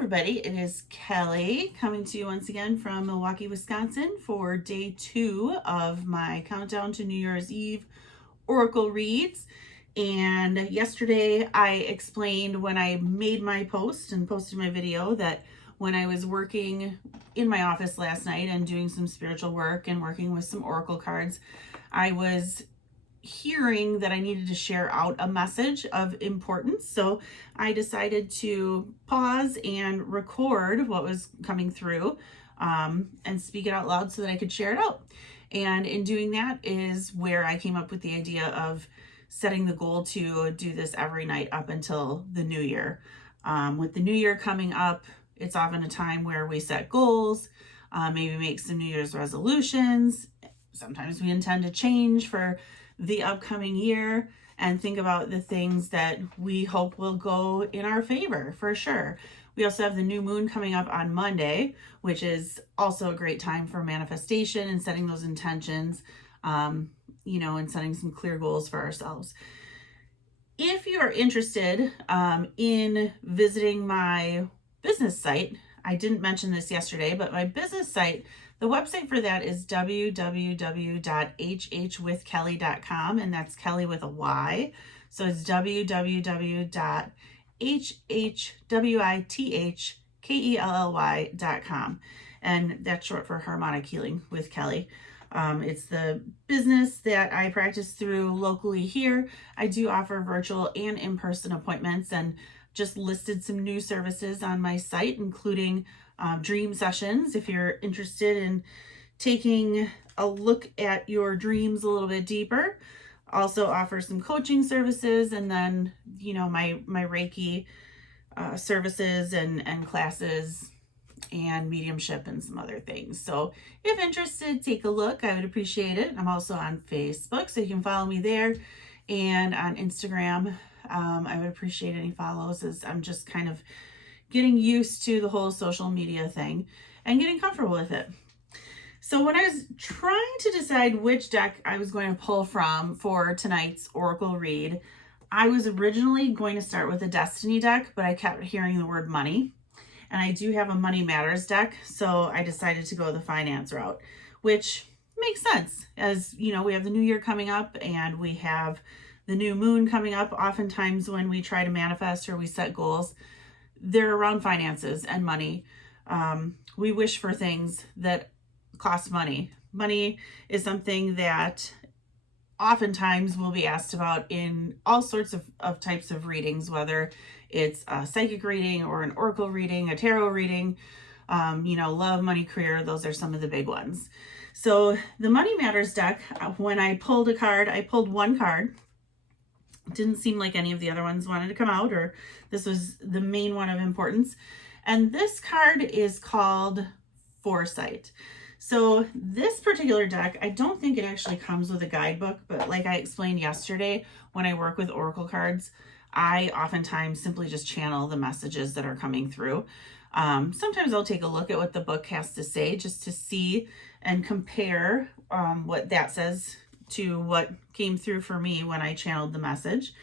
everybody, it is Kelly coming to you once again from Milwaukee, Wisconsin for day 2 of my countdown to New Year's Eve Oracle reads. And yesterday I explained when I made my post and posted my video that when I was working in my office last night and doing some spiritual work and working with some Oracle cards, I was hearing that I needed to share out a message of importance. So I decided to pause and record what was coming through and speak it out loud so that I could share it out. And in doing that is where I came up with the idea of setting the goal to do this every night up until the new year. With the new year coming up, it's often a time where we set goals, maybe make some New Year's resolutions. Sometimes we intend to change for the upcoming year and think about the things that we hope will go in our favor for sure. We also have the new moon coming up on Monday, which is also a great time for manifestation and setting those intentions, and setting some clear goals for ourselves. If you are interested in visiting my business site, I didn't mention this yesterday, but my business site, the website for that is www.hhwithkelly.com, and that's Kelly with a Y. So it's www.hhwithkelly.com, and that's short for Harmonic Healing with Kelly. It's the business that I practice through locally here. I do offer virtual and in-person appointments, and just listed some new services on my site, including dream sessions if you're interested in taking a look at your dreams a little bit deeper. Also offer some coaching services, and then my Reiki services and classes and mediumship and some other things. So if interested, take a look. I would appreciate it. I'm also on Facebook, so you can follow me there, and on Instagram. I would appreciate any follows, as I'm just kind of getting used to the whole social media thing and getting comfortable with it. So when I was trying to decide which deck I was going to pull from for tonight's Oracle read, I was originally going to start with a Destiny deck, but I kept hearing the word money. And I do have a Money Matters deck, so I decided to go the finance route, which makes sense. As we have the new year coming up and we have the new moon coming up. Oftentimes when we try to manifest or we set goals, they're around finances and money. We wish for things that cost money. Money is something that oftentimes we'll be asked about in all sorts of types of readings, whether it's a psychic reading or an oracle reading, a tarot reading, love, money, career. Those are some of the big ones. So the Money Matters deck, when I pulled a card, I pulled one card. Didn't seem like any of the other ones wanted to come out, or this was the main one of importance. And this card is called Foresight. So this particular deck, I don't think it actually comes with a guidebook, but like I explained yesterday, when I work with Oracle cards, I oftentimes simply just channel the messages that are coming through. Sometimes I'll take a look at what the book has to say just to see and compare what that says to what came through for me when I channeled the message.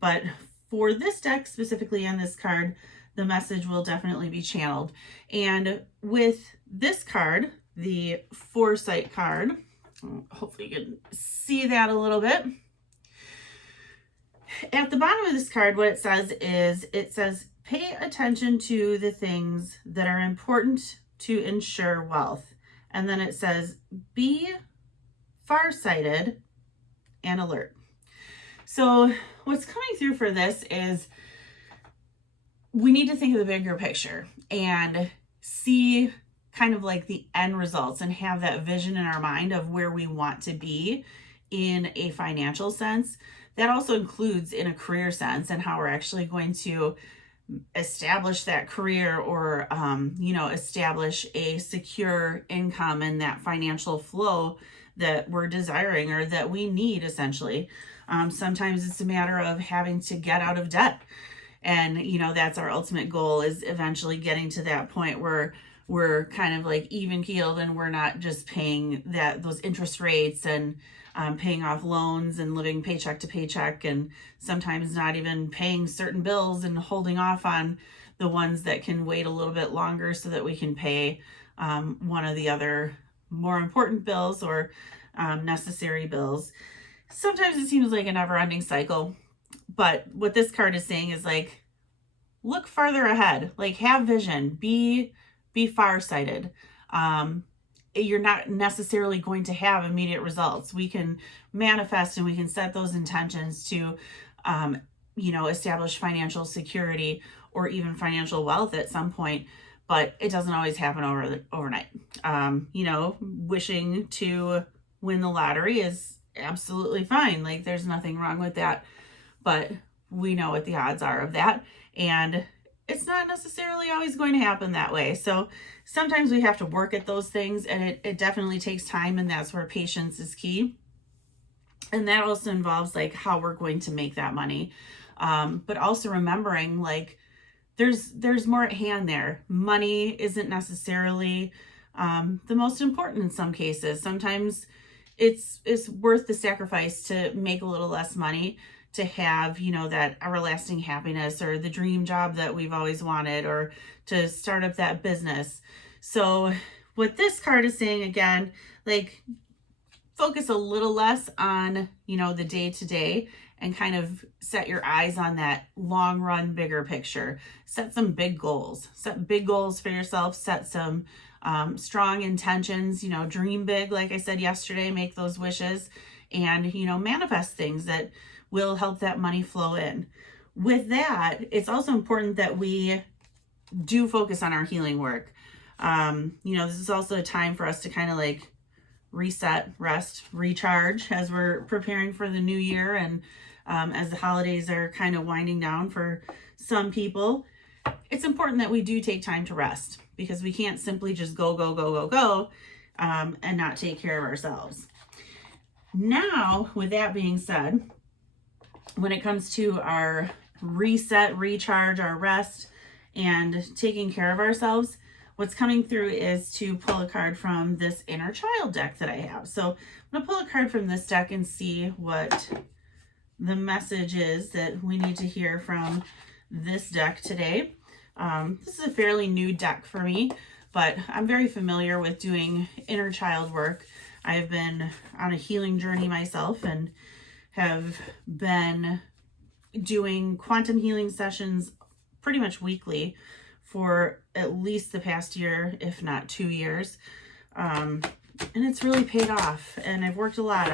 But for this deck specifically on this card, the message will definitely be channeled. And with this card, the Foresight card, hopefully you can see that a little bit. At the bottom of this card, what it says is, pay attention to the things that are important to ensure wealth. And then it says, be farsighted and alert. So what's coming through for this is we need to think of the bigger picture and see kind of like the end results and have that vision in our mind of where we want to be in a financial sense. That also includes in a career sense and how we're actually going to establish that career or, establish a secure income and that financial flow that we're desiring or that we need essentially. Sometimes it's a matter of having to get out of debt. And, that's our ultimate goal, is eventually getting to that point where we're kind of like even keeled and we're not just paying those interest rates and paying off loans and living paycheck to paycheck, and sometimes not even paying certain bills and holding off on the ones that can wait a little bit longer so that we can pay one of the other more important bills or necessary bills. Sometimes it seems like a never-ending cycle, but what this card is saying is like, look farther ahead, like have vision, be farsighted. You're not necessarily going to have immediate results. We can manifest and we can set those intentions to, establish financial security or even financial wealth at some point, but it doesn't always happen overnight. Wishing to win the lottery is absolutely fine. Like there's nothing wrong with that, but we know what the odds are of that. And it's not necessarily always going to happen that way. So sometimes we have to work at those things, and it definitely takes time, and that's where patience is key. And that also involves like how we're going to make that money. But also remembering like there's more at hand there. Money isn't necessarily the most important in some cases. Sometimes it's worth the sacrifice to make a little less money to have, that everlasting happiness or the dream job that we've always wanted, or to start up that business. So what this card is saying again, like focus a little less on, the day to day, and kind of set your eyes on that long run, bigger picture. Set some big goals, set big goals for yourself, set some strong intentions, dream big. Like I said yesterday, make those wishes and, manifest things that will help that money flow in. With that, it's also important that we do focus on our healing work. This is also a time for us to kind of like reset, rest, recharge as we're preparing for the new year, and as the holidays are kind of winding down for some people. It's important that we do take time to rest, because we can't simply just go and not take care of ourselves. Now, with that being said, when it comes to our reset, recharge, our rest, and taking care of ourselves, what's coming through is to pull a card from this inner child deck that I have. So I'm going to pull a card from this deck and see what the message is that we need to hear from this deck today. This is a fairly new deck for me, but I'm very familiar with doing inner child work. I've been on a healing journey myself and have been doing quantum healing sessions pretty much weekly for at least the past year, if not 2 years. And it's really paid off. And I've worked a lot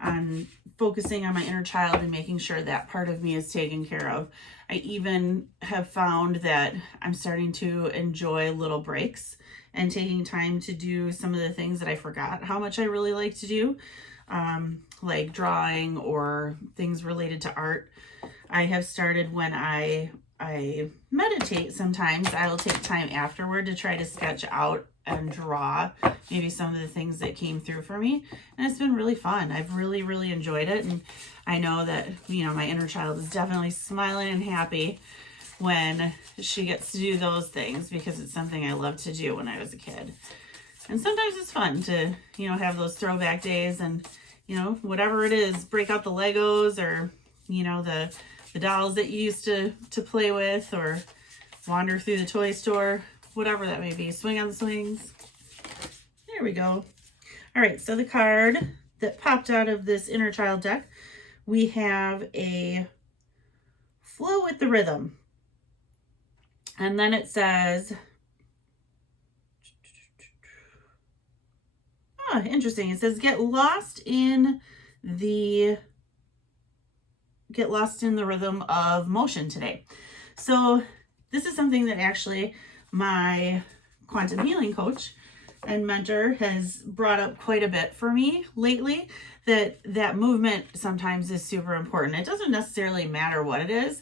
on focusing on my inner child and making sure that part of me is taken care of. I even have found that I'm starting to enjoy little breaks and taking time to do some of the things that I forgot how much I really like to do, like drawing or things related to art. I have started when I meditate, sometimes I will take time afterward to try to sketch out and draw maybe some of the things that came through for me. And it's been really fun. I've really, really enjoyed it. And I know that, my inner child is definitely smiling and happy when she gets to do those things, because it's something I loved to do when I was a kid. And sometimes it's fun to, have those throwback days and, whatever it is, break out the Legos or, the dolls that you used to play with, or wander through the toy store, whatever that may be, swing on the swings. There we go. All right, so the card that popped out of this inner child deck, we have a flow with the rhythm. And then it says, interesting. It says, get lost in the rhythm of motion today. So this is something that actually my quantum healing coach and mentor has brought up quite a bit for me lately, that movement sometimes is super important. It doesn't necessarily matter what it is.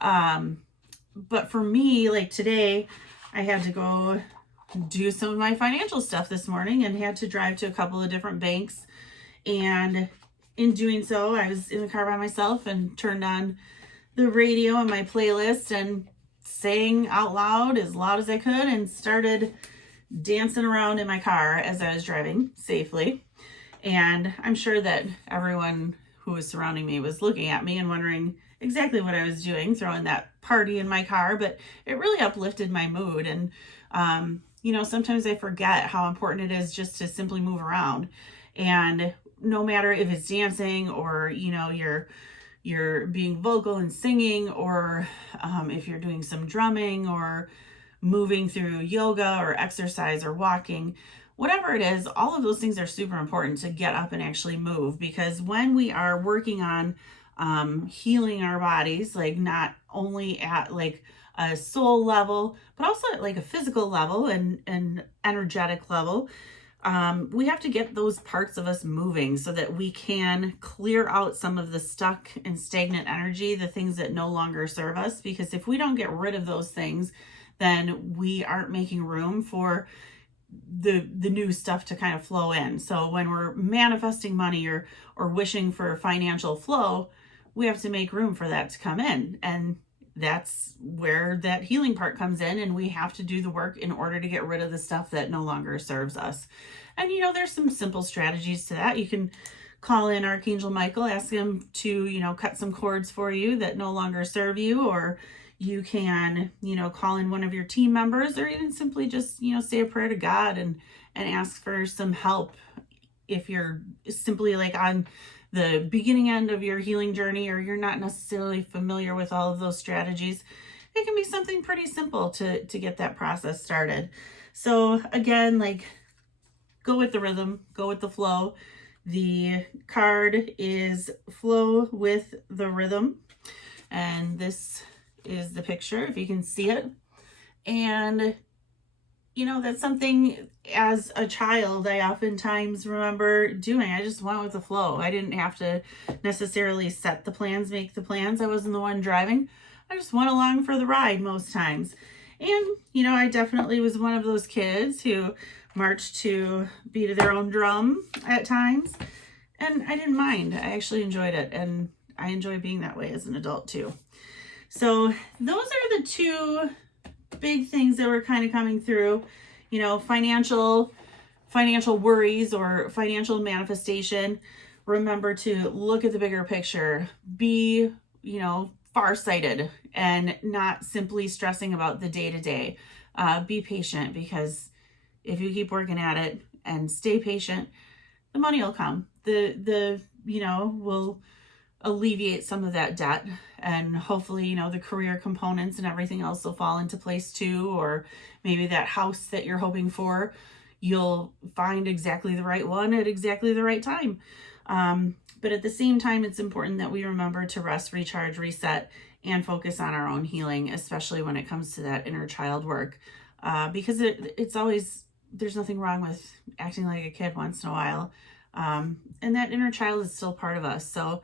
But for me, like today, I had to go do some of my financial stuff this morning and had to drive to a couple of different banks. And in doing so, I was in the car by myself and turned on the radio and my playlist and sang out loud as I could and started dancing around in my car as I was driving safely. And I'm sure that everyone who was surrounding me was looking at me and wondering exactly what I was doing, throwing that party in my car, but it really uplifted my mood. And, sometimes I forget how important it is just to simply move around. And no matter if it's dancing or, you're being vocal and singing, or if you're doing some drumming or moving through yoga or exercise or walking, whatever it is, all of those things are super important to get up and actually move, because when we are working on healing our bodies, like not only at like a soul level, but also at like a physical level and energetic level, we have to get those parts of us moving so that we can clear out some of the stuck and stagnant energy, the things that no longer serve us. Because if we don't get rid of those things, then we aren't making room for the new stuff to kind of flow in. So when we're manifesting money or wishing for financial flow, we have to make room for that to come in. And that's where that healing part comes in, and we have to do the work in order to get rid of the stuff that no longer serves us. And there's some simple strategies to that. You can call in Archangel Michael, ask him to cut some cords for you that no longer serve you, or you can call in one of your team members, or even simply just say a prayer to God and ask for some help. If you're simply like on the beginning end of your healing journey, or you're not necessarily familiar with all of those strategies, it can be something pretty simple to get that process started. So again, like, go with the rhythm, go with the flow. The card is flow with the rhythm, and this is the picture, if you can see it. And that's something as a child I oftentimes remember doing. I just went with the flow. I didn't have to necessarily set the plans, make the plans. I wasn't the one driving. I just went along for the ride most times. And I definitely was one of those kids who marched to beat of their own drum at times, and I didn't mind. I actually enjoyed it, and I enjoy being that way as an adult too. So those are the two big things that were kind of coming through. Financial worries or financial manifestation. Remember to look at the bigger picture. Be farsighted and not simply stressing about the day-to-day. Be patient, because if you keep working at it and stay patient, the money will come. The will alleviate some of that debt, and hopefully the career components and everything else will fall into place too. Or maybe that house that you're hoping for, you'll find exactly the right one at exactly the right time. But at the same time, it's important that we remember to rest, recharge, reset, and focus on our own healing, especially when it comes to that inner child work, because it's always, there's nothing wrong with acting like a kid once in a while, and that inner child is still part of us, so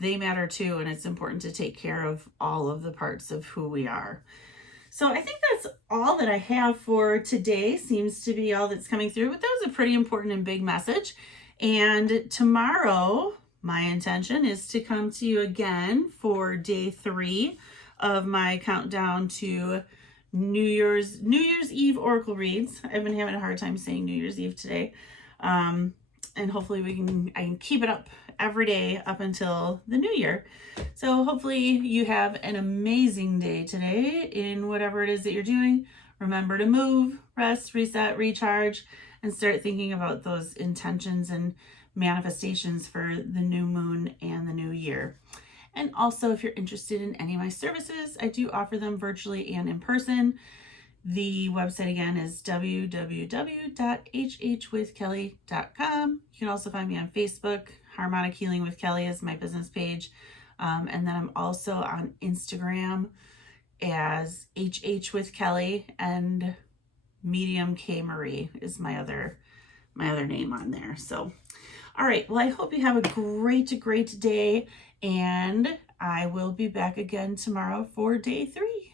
they matter too, and it's important to take care of all of the parts of who we are. So I think that's all that I have for today. Seems to be all that's coming through, but that was a pretty important and big message. And tomorrow, my intention is to come to you again for day 3 of my countdown to New Year's Eve Oracle reads. I've been having a hard time saying New Year's Eve today. And hopefully I can keep it up every day up until the new year. So hopefully you have an amazing day today in whatever it is that you're doing. Remember to move, rest, reset, recharge, and start thinking about those intentions and manifestations for the new moon and the new year. And also, if you're interested in any of my services, I do offer them virtually and in person. The website again is www.hhwithkelly.com. You can also find me on Facebook. Harmonic Healing with Kelly is my business page. And then I'm also on Instagram as HH with Kelly, and Medium K Marie is my other name on there. So, all right. Well, I hope you have a great day, and I will be back again tomorrow for day 3.